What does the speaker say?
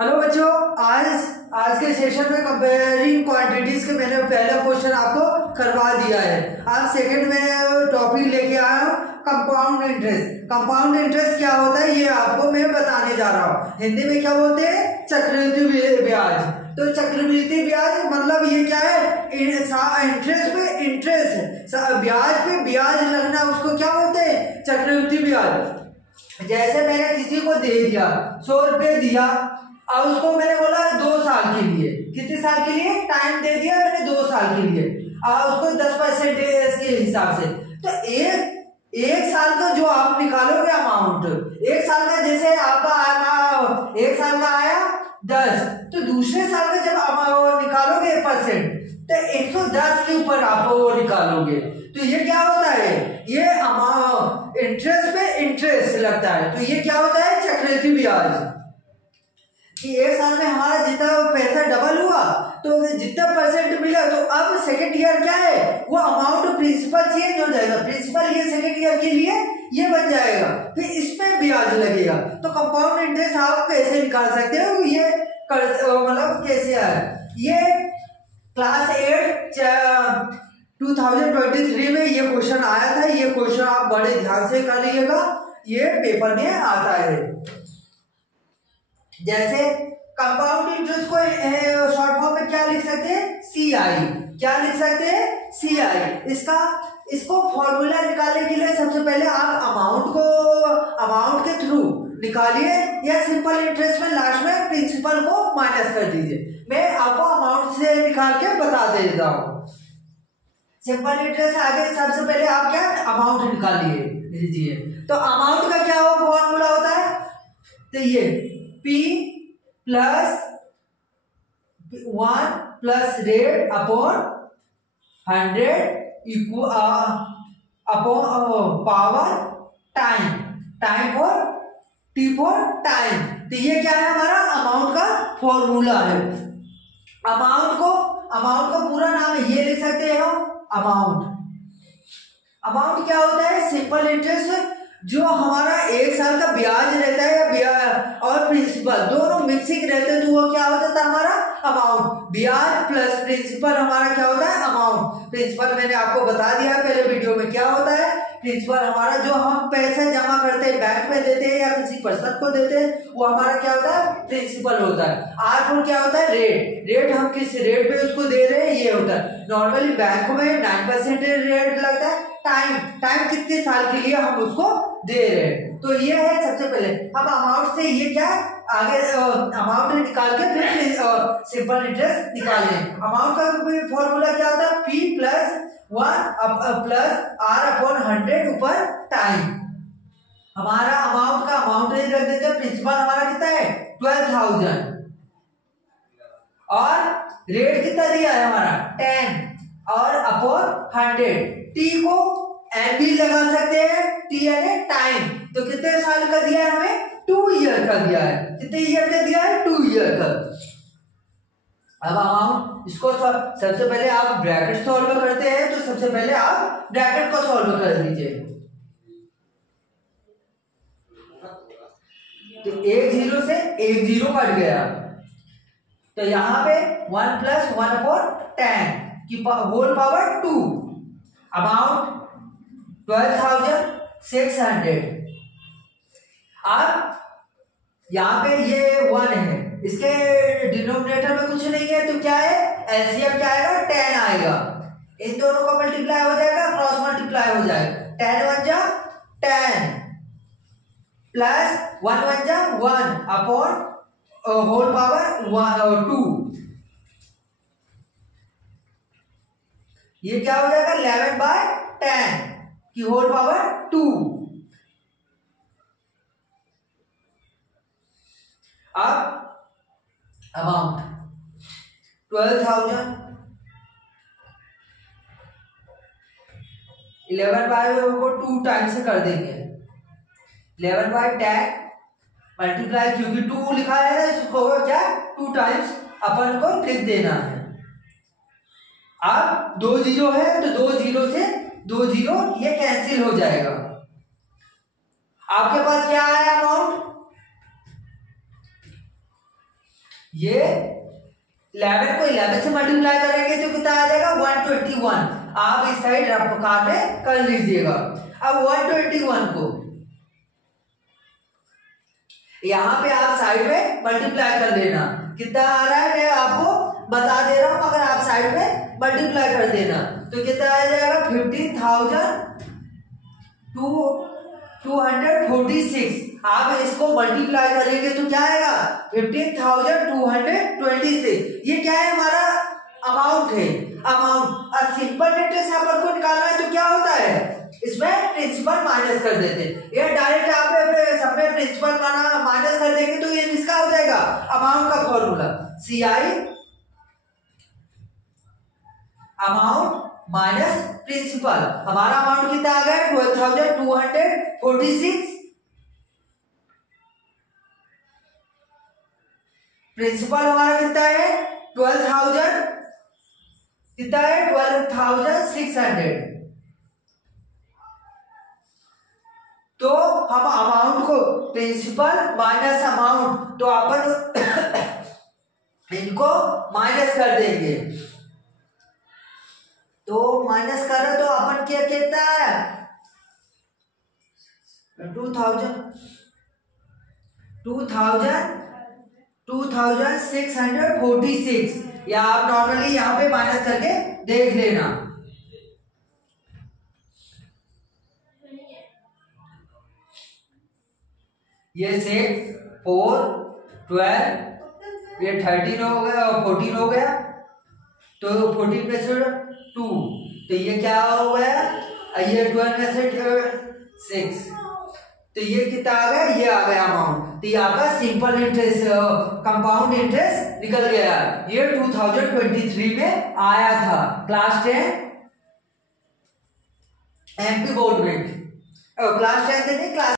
Hello बच्चों, आज के सेशन में कंपेयरिंग क्वांटिटीज के मैंने पहला क्वेश्चन आपको करवा दिया है। आज सेकंड में टॉपिक लेके आया हूँ कंपाउंड इंटरेस्ट। कंपाउंड इंटरेस्ट क्या होता है ये आपको मैं बताने जा रहा हूँ। हिंदी में क्या बोलते हैं? चक्रवृद्धि ब्याज। तो चक्रवृद्धि ब्याज मतलब ये क्या है? इंटरेस्ट पे इंटरेस्ट, ब्याज पे ब्याज लगना, उसको क्या बोलते हैं? चक्रवृद्धि ब्याज। जैसे मैंने किसी को दे दिया 100 रुपये दिया और उसको मैंने बोला 2 साल के लिए, कितने साल के लिए टाइम दे दिया मैंने? 2 साल के लिए, और उसको 10% के हिसाब से। तो एक साल का जो आप निकालोगे अमाउंट, एक साल का जैसे आपका आया, एक साल का आया 10, तो दूसरे साल का जब निकालोगे परसेंट तो 110 के ऊपर आप वो निकालोगे। तो ये क्या होता है? ये इंटरेस्ट पे इंटरेस्ट लगता है। तो ये क्या होता है? चक्रवृद्धि ब्याज। कि एक साल में हमारा जितना पैसा डबल हुआ तो जितना परसेंट मिला, तो अब सेकेंड ईयर क्या है? वो अमाउंट प्रिंसिपल चेंज हो जाएगा। प्रिंसिपल ये सेकेंड ईयर के लिए ये बन जाएगा, फिर इसमें ब्याज लगेगा। तो कंपाउंड इंटरेस्ट आप कैसे निकाल सकते हो? ये मतलब कैसे है? ये क्लास 8 2023 में ये क्वेश्चन आया था। ये क्वेश्चन आप बड़े ध्यान से कर लीजिएगा, ये पेपर में आता है। जैसे कंपाउंड इंटरेस्ट को शॉर्ट फॉर्म में क्या लिख सकते हैं? सीआई। क्या लिख सकते हैं? सीआई। इसको फॉर्मूला निकालने के लिए सबसे पहले आप अमाउंट के थ्रू निकालिए, या सिंपल इंटरेस्ट में लास्ट में प्रिंसिपल को माइनस कर दीजिए। मैं आपको अमाउंट से निकाल के बता देता हूं। सिंपल इंटरेस्ट आगे सबसे पहले आप क्या अमाउंट निकालिए लीजिए। तो अमाउंट का क्या फॉर्मूला होता है? तो ये P plus 1 plus rate upon 100 equal upon power time for T for time. तो ये क्या है? हमारा अमाउंट का फॉर्मूला है। अमाउंट का पूरा नाम है, ये लिख सकते हो अमाउंट क्या होता है? सिंपल इंटरेस्ट, जो हमारा एक साल का ब्याज रहता है, या और प्रिंसिपल दोनों मिक्सिंग रहते हैं, तो वो क्या होता है हमारा अमाउंट। ब्याज प्लस प्रिंसिपल हमारा क्या होता है? अमाउंट। प्रिंसिपल मैंने आपको बता दिया पहले वीडियो में। क्या होता है प्रिंसिपल? हमारा जो हम पैसे जमा करते हैं, बैंक में देते हैं या किसी पर्सन को देते हैं, वो हमारा क्या होता है? प्रिंसिपल होता है। आर क्या होता है? रेट हम किस रेट पे उसको दे रहे हैं, ये होता है। नॉर्मली बैंक में 9% रेट लगता है। टाइम कितने साल के लिए हम उसको दे रहे हैं। तो ये है सबसे पहले। अब अमाउंट से ये क्या आगे अमाउंट निकाल के फिर सिंपल इंटरेस्ट निकाले। अमाउंट का फॉर्मूला क्या होता है? P plus 1 plus R upon 100 ऊपर टाइम। हमारा अमाउंट रख देते हैं। प्रिंसिपल हमारा कितना है? 12,000, और रेट कितना दिया है हमारा? 10, और अपॉन 100। T को एन भी लगा सकते हैं, T यानी टाइम। तो कितने साल का दिया है हमें? 2 ईयर का दिया है। कितने ईयर का दिया है? 2 ईयर का। अब अमाउंट इसको सबसे पहले आप ब्रैकेट सॉल्व करते हैं, तो सबसे पहले आप ब्रैकेट को सॉल्व कर दीजिए। तो एक 0 से एक 0 कट गया, तो यहां पे 1 प्लस 1 अपॉन 10 की होल पावर 2। अमाउंट 12,600। अब यहां पे ये 1 है, इसके डिनोमिनेटर में कुछ नहीं है, तो क्या है? एलसीएम क्या आएगा? 10 आएगा। इन दोनों का मल्टीप्लाई हो जाएगा, क्रॉस मल्टीप्लाई हो जाएगा। 10 1 जा 10 प्लस 1 1 जा 1 अपॉन होल पावर 2। ये क्या हो जाएगा? 11/10 की होल पावर 2। अब अमाउंट 12,000 11 को 2 टाइम से कर देंगे। 11/10 मल्टीप्लाई, क्योंकि 2 लिखा है इसको क्या 2 टाइम्स अपन को लिख देना है। अब 2 0 है, तो 2 0 से 2 0 ये कैंसिल हो जाएगा। आपके पास क्या आया अमाउंट? ये 11 को 11 से मल्टीप्लाई करेंगे तो कितना आ जाएगा 121। आप इस साइड रफ कार में कर लीजिएगा। अब 121 को यहां पे आप साइड में मल्टीप्लाई कर लेना। कितना आ रहा है मैं आपको बता दे रहा हूं, अगर आप साइड में मल्टीप्लाई कर देना तो कितना आ जाएगा 15,246। आप इसको मल्टीप्लाई करेंगे तो क्या आएगा 15,226। ये क्या है हमारा अमाउंट है, अमाउंट। और सिंपल इंटरेस्ट अपन को निकालना है तो क्या होता है इसमें प्रिंसिपल माइनस कर देते हैं। ये डायरेक्ट आप सब में प्रिंसिपल माइनस कर देंगे तो ये किसका हो जाएगा अमाउंट का formula CI amount minus principal. हमारा अमाउंट कितना आ गया 12,246। प्रिंसिपल हमारा कितना है 12,000, कितना है 12,600। तो हम अमाउंट को प्रिंसिपल माइनस अमाउंट, तो अपन इनको माइनस कर देंगे। तो माइनस करो तो अपन क्या कहता है 2,646। या आप नॉर्मली यहाँ पे माइनस करके देख लेना। ये 6 4 12 ये 13 हो गया, 14 हो गया, तो 14 में से 2 तो ये क्या हो गया, ये 12 में से 6 तो ये कितना आ गया, ये आ गया अमाउंट। तो ये आपका सिंपल इंटरेस्ट कंपाउंड इंटरेस्ट निकल गया। ये 2023 में आया था क्लास 10 MP बोर्ड में, क्लास 10 नहीं क्लास